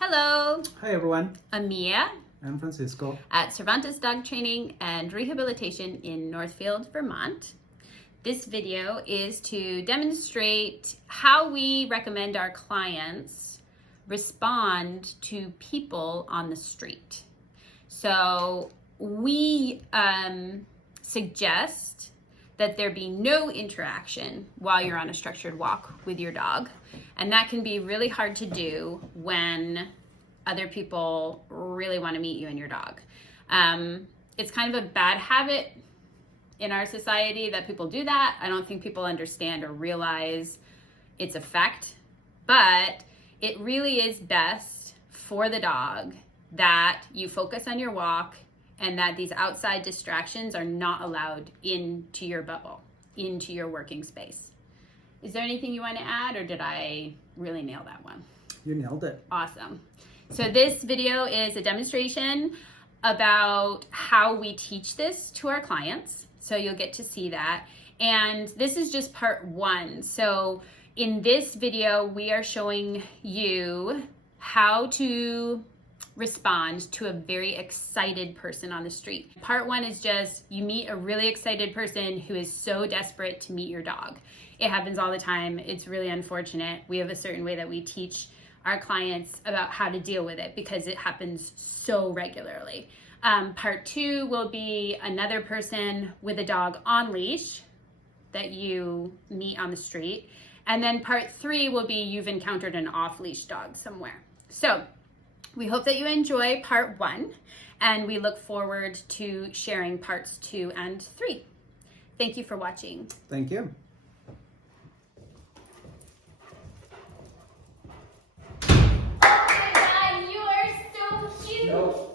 Hello, Hi everyone, I'm Mia I'm Francisco. at Cervantes Dog Training and Rehabilitation in Northfield, Vermont. This video is to demonstrate how we recommend our clients respond to people on the street. So we suggest that there be no interaction while you're on a structured walk with your dog. And that can be really hard to do when other people really want to meet you and your dog. It's kind of a bad habit in our society that people do that. I don't think people understand or realize its effect, but it really is best for the dog that you focus on your walk and that these outside distractions are not allowed into your bubble, into your working space. Is there anything you want to add, or did I really nail that one? You nailed it. Awesome. So this video is a demonstration about how we teach this to our clients. So you'll get to see that. And this is just part one. So in this video, we are showing you how to respond to a very excited person on the street. Part one is just you meet a really excited person who is so desperate to meet your dog. It happens all the time. It's really unfortunate. We have a certain way that we teach our clients about how to deal with it because it happens so regularly. Part two will be another person with a dog on leash that you meet on the street. And then part three will be you've encountered an off-leash dog somewhere. So we hope that you enjoy part one, and we look forward to sharing parts 2 and 3. Thank you for watching. Thank you. Oh my God, you are so cute. Nope.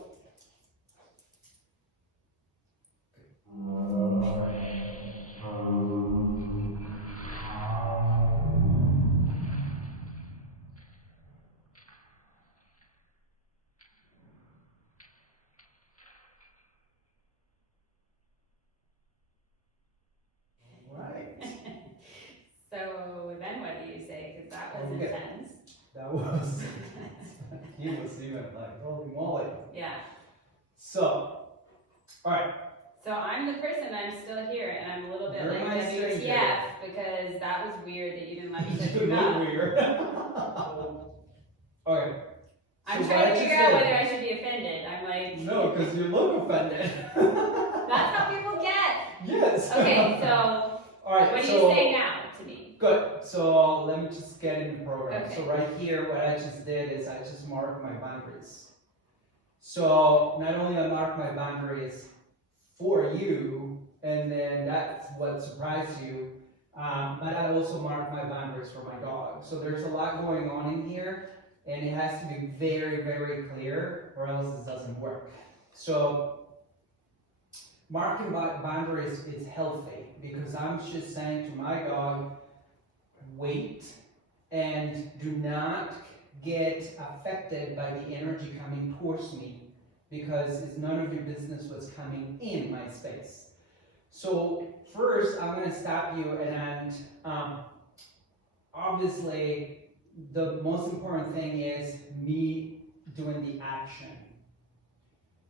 Right. So then what do you say? Because that was Okay. intense. That was, he was even like, holy moly. Yeah. So, alright. So I'm the person, I'm still here, and I'm a little bit You're like my stranger. WTF because that was weird that you didn't let me touch You your look dog. weird. Okay. I'm So trying what to I figure just out did- whether I should be offended. I'm like, No, because you look offended. that's how people get. Yes. Okay, so Alright, what do so. you say now to me? Good. So let me just get in the program. Okay. So right here, what I just did is I just marked my boundaries. So not only I mark my boundaries for you, and then that's what surprised you, but I also mark my boundaries for my dog. So there's a lot going on in here, and it has to be very, very clear, or else it doesn't work. So marking boundaries is healthy because I'm just saying to my dog, wait and do not get affected by the energy coming towards me because it's none of your business what's coming in my space. So first I'm going to stop you, and obviously the most important thing is me doing the action.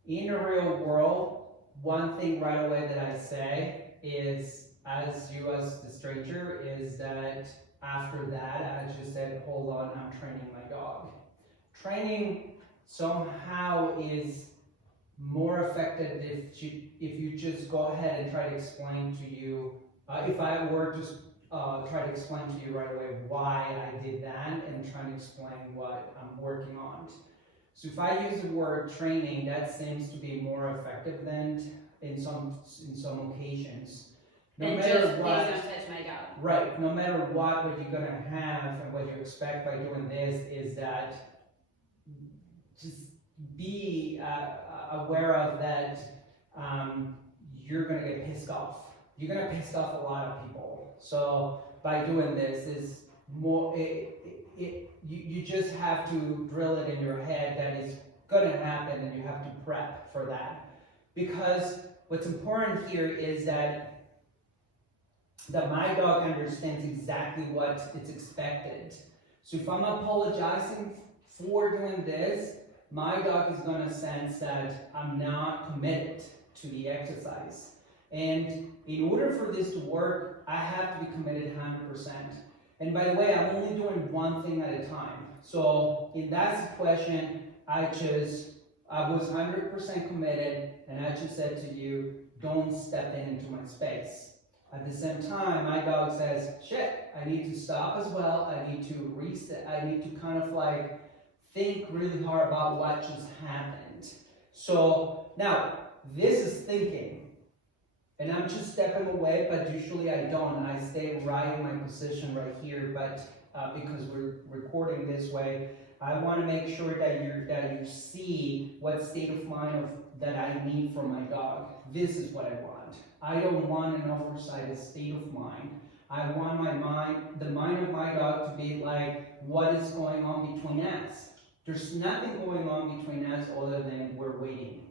In the real world, one thing right away that I say is, as you as the stranger, is that after that, I just said, hold on, I'm training my dog. Training somehow is more effective if you just go ahead and try to explain to you, if I were to try to explain to you right away why I did that and trying to explain what I'm working on. So if I use the word training, that seems to be more effective than in some occasions. No Then matter just what, please don't touch my dog. right, no matter what you're gonna have and what you expect by doing this is that just be aware of that you're gonna get pissed off. You're gonna piss off a lot of people. So by doing this is more, you just have to drill it in your head that it's gonna happen, and you have to prep for that. Because what's important here is that my dog understands exactly what it's expected. So if I'm apologizing for doing this, my dog is gonna sense that I'm not committed to the exercise. And in order for this to work, I have to be committed 100%. And by the way, I'm only doing one thing at a time. So in that situation, I was 100% committed, and I just said to you, don't step into my space. At the same time, my dog says, shit, I need to stop as well. I need to reset. I need to kind of like think really hard about what just happened. So now, this is thinking. And I'm just stepping away, but usually I don't. I stay right in my position right here, but because we're recording this way, I want to make sure that you see what state of mind that I need from my dog. This is what I want. I don't want an oversized state of mind. I want the mind of my dog to be like, what is going on between us? There's nothing going on between us other than we're waiting.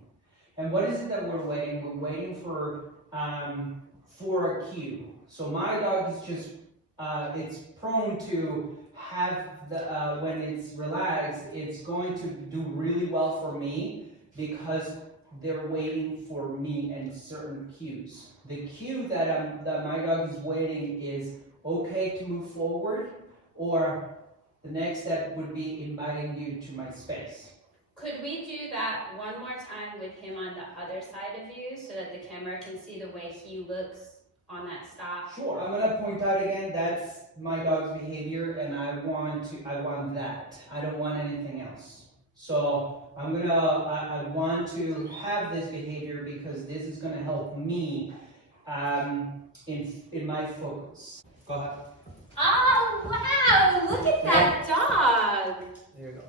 And what is it that we're waiting? We're waiting for a cue. So my dog is just, it's prone to have when it's relaxed, it's going to do really well for me because they're waiting for me and certain cues. The cue that my dog is waiting is okay to move forward, or the next step would be inviting you to my space. Could we do that one more time with him on the other side of you so that the camera can see the way he looks on that stop? Sure, I'm gonna point out again, that's my dog's behavior, and I want that. I don't want anything else. So I want to have this behavior because this is gonna help me in my focus. Go ahead. Oh, wow, look at that dog. There you go.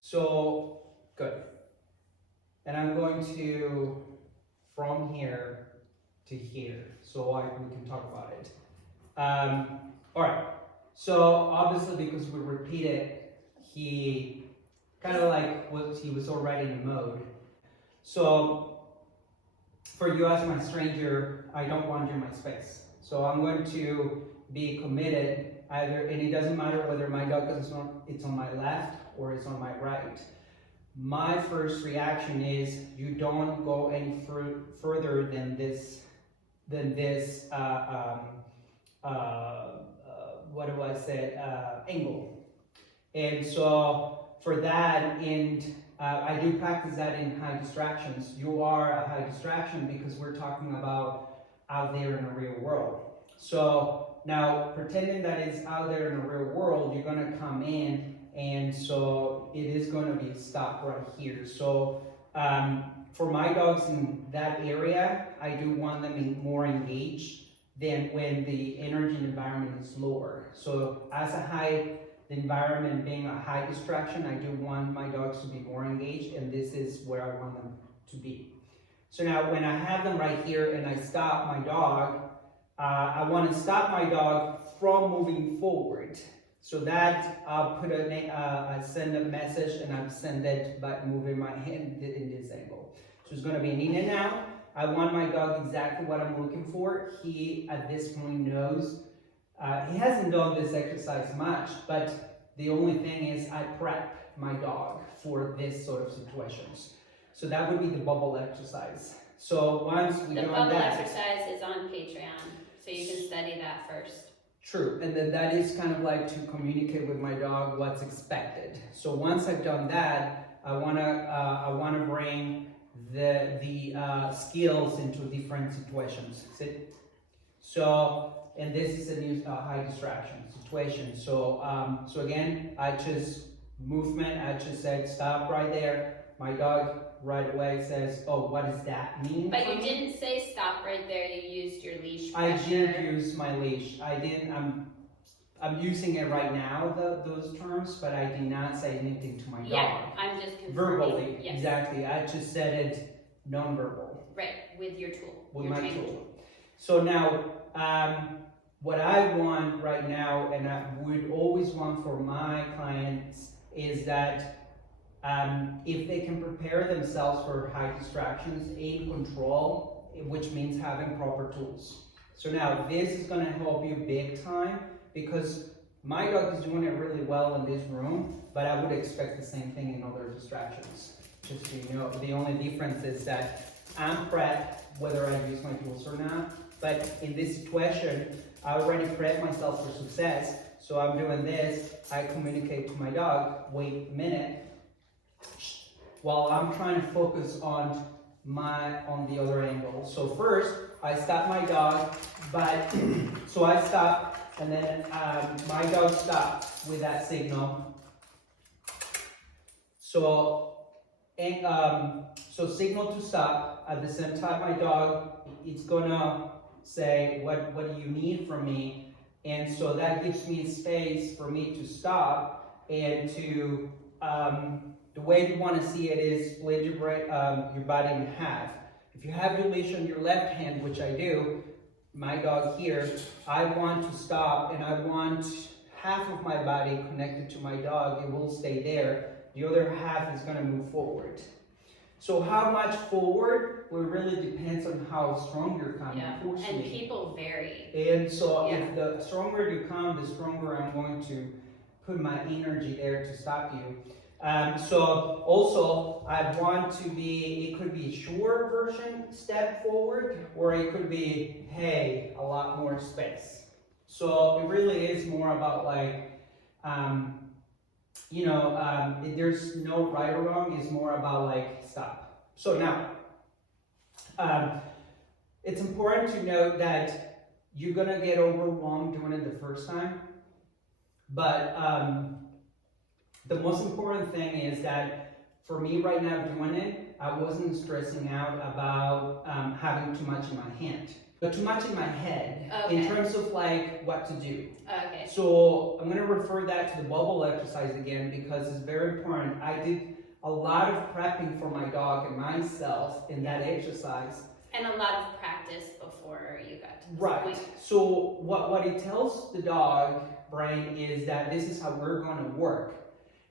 So, good. And I'm going to, from here to here, so we can talk about it. All right, so obviously because we repeated, he kind of like he was already in the mode. So, for you as my stranger, I don't want you in my space. So I'm going to be committed either, and it doesn't matter whether my dog it's on my left or it's on my right. My first reaction is you don't go any further than this what do I say, angle. And so for that, and I do practice that in high distractions. You are a high distraction because we're talking about out there in the real world. So now pretending that it's out there in the real world, you're gonna come in, and so it is gonna be stopped right here. So for my dogs in that area, I do want them more engaged than when the energy environment is lower. So as a high environment being a high distraction, I do want my dogs to be more engaged, and this is where I want them to be. So now when I have them right here and I stop my dog, I want to stop my dog from moving forward. So that I'll put I send a message, and I'm send it by moving my hand in this angle. So it's going to be an in and out. I want my dog exactly what I'm looking for. He at this point knows. He hasn't done this exercise much, but the only thing is I prep my dog for this sort of situations. So that would be the bubble exercise. So once we The do bubble that, exercise is on Patreon, so you can study that first. true, and then that is kind of like to communicate with my dog what's expected. So once I've done that, I wanna bring the skills into different situations. Sit. So, and this is a new high distraction situation. So, so again, I just said stop right there. My dog right away says, "Oh, what does that mean?" But you didn't say stop right there. You used your leash I pressure. did use my leash. I didn't. I'm using it right now, those terms, but I did not say anything to my dog. Yeah, I'm just confirming. Verbally, Yes. exactly. I just said it non-verbal. Right, with your tool. With your my training tool. So now, what I want right now, and I would always want for my clients, is that if they can prepare themselves for high distractions in control, which means having proper tools. So now this is going to help you big time, because my dog is doing it really well in this room, but I would expect the same thing in other distractions. Just so you know, the only difference is that I'm prepped whether I use my tools or not, but in this situation, I already prepped myself for success. So I'm doing this, I communicate to my dog, wait a minute, while I'm trying to focus on the other angle. So first, I stop my dog, but so I stop, and then my dog stops with that signal. So signal to stop. At the same time, my dog, it's gonna say, what do you need from me? And so that gives me space for me to stop and to, the way you want to see it is split your body in half. If you have your leash on your left hand, which I do, my dog here, I want to stop and I want half of my body connected to my dog. It will stay there. The other half is going to move forward. So how much forward really depends on how strong you're coming. Yeah, and people vary. And so if the stronger you come, the stronger I'm going to put my energy there to stop you. So also I want to be, it could be a short version, step forward, or it could be, hey, a lot more space. So it really is more about like, there's no right or wrong, it's more about like, stop. So now, it's important to note that you're gonna get overwhelmed doing it the first time, but the most important thing is that for me right now doing it, I wasn't stressing out about having too much in my hand, but too much in my head in terms of like what to do. Okay. So I'm going to refer that to the bubble exercise again because it's very important. I did a lot of prepping for my dog and myself in that exercise. And a lot of practice before you got to this point. So what it tells the dog brain is that this is how we're going to work.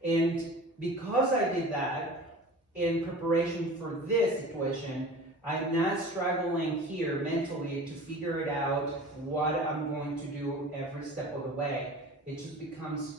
And because I did that in preparation for this situation, I'm not struggling here mentally to figure it out what I'm going to do every step of the way. It just becomes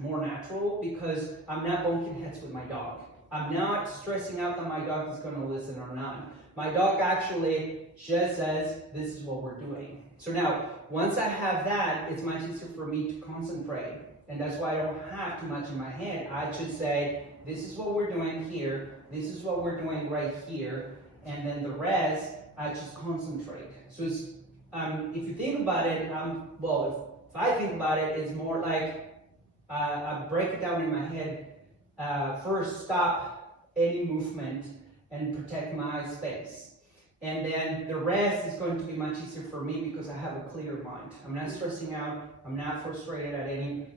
more natural because I'm not bumping heads with my dog. I'm not stressing out that my dog is going to listen or not. My dog actually just says, this is what we're doing. So now, once I have that, it's much easier for me to concentrate. And that's why I don't have too much in my head. I should say, this is what we're doing here. This is what we're doing right here. And then the rest, I just concentrate. So it's, if you think about it, if I think about it, it's more like I break it down in my head. First, stop any movement and protect my space. And then the rest is going to be much easier for me because I have a clear mind. I'm not stressing out. I'm not frustrated at any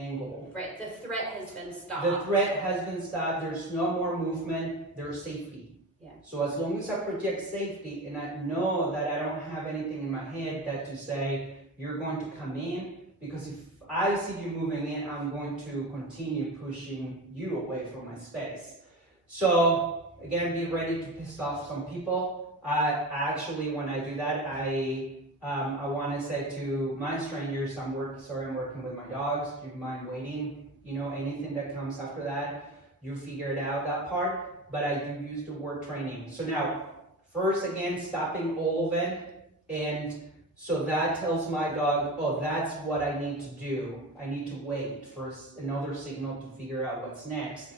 angle. Right, the threat has been stopped. The threat has been stopped. There's no more movement. There's safety. Yeah. So as long as I project safety and I know that I don't have anything in my head that to say you're going to come in, because if I see you moving in, I'm going to continue pushing you away from my space. So again, be ready to piss off some people. Actually, when I do that, I want to say to my strangers, I'm working with my dogs. Do you mind waiting? Anything that comes after that, you figure it out, that part. But I do use the word training. So now, first again, stopping all of it. And so that tells my dog, oh, that's what I need to do. I need to wait for another signal to figure out what's next.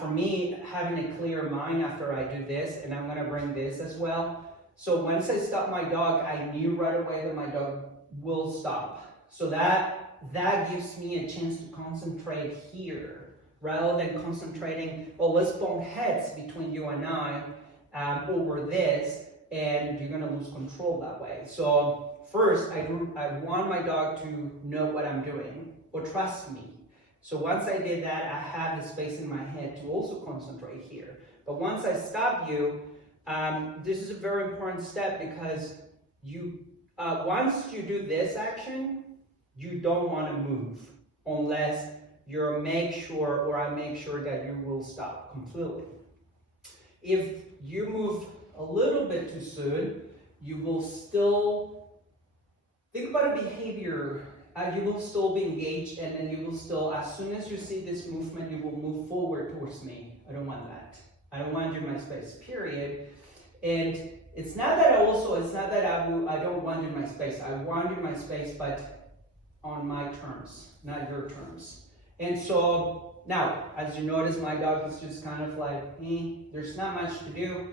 For me, having a clear mind after I do this, and I'm going to bring this as well. So once I stop my dog, I knew right away that my dog will stop. So that gives me a chance to concentrate here, rather than concentrating, let's bump heads between you and I over this, and you're going to lose control that way. So first, I want my dog to know what I'm doing, or trust me. So once I did that, I had the space in my head to also concentrate here. But once I stop you, this is a very important step because once you do this action, you don't want to move unless I make sure that you will stop completely. If you move a little bit too soon, you will still think about a behavior. You will still be engaged, and then you will still, as soon as you see this movement, you will move forward towards me. I don't want that. I don't want you in my space, period. And it's not that I don't want you in my space. I want you in my space, but on my terms, not your terms. And so now, as you notice, my dog is just kind of like, there's not much to do.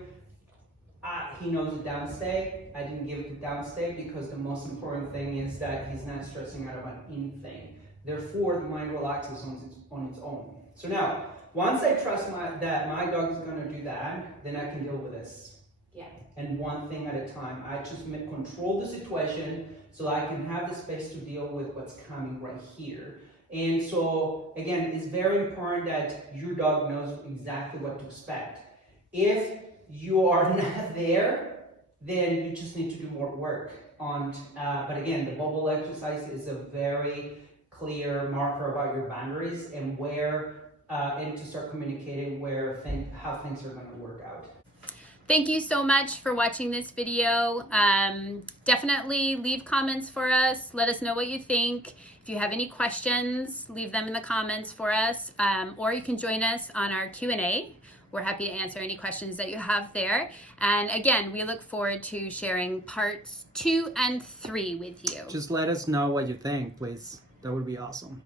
He knows the downstay. I didn't give it the downstay because the most important thing is that he's not stressing out about anything. Therefore, the mind relaxes on its own. So now, once I trust that my dog is going to do that, then I can deal with this. Yeah. And one thing at a time. I just control the situation so I can have the space to deal with what's coming right here. And so, again, it's very important that your dog knows exactly what to expect. If you are not there, then you just need to do more work on. But again, the bubble exercise is a very clear marker about your boundaries and and to start communicating how things are going to work out. Thank you so much for watching this video. Definitely leave comments for us. Let us know what you think. If you have any questions, leave them in the comments for us, or you can join us on our Q&A. We're happy to answer any questions that you have there. And again, we look forward to sharing parts 2 and 3 with you. Just let us know what you think, please. That would be awesome.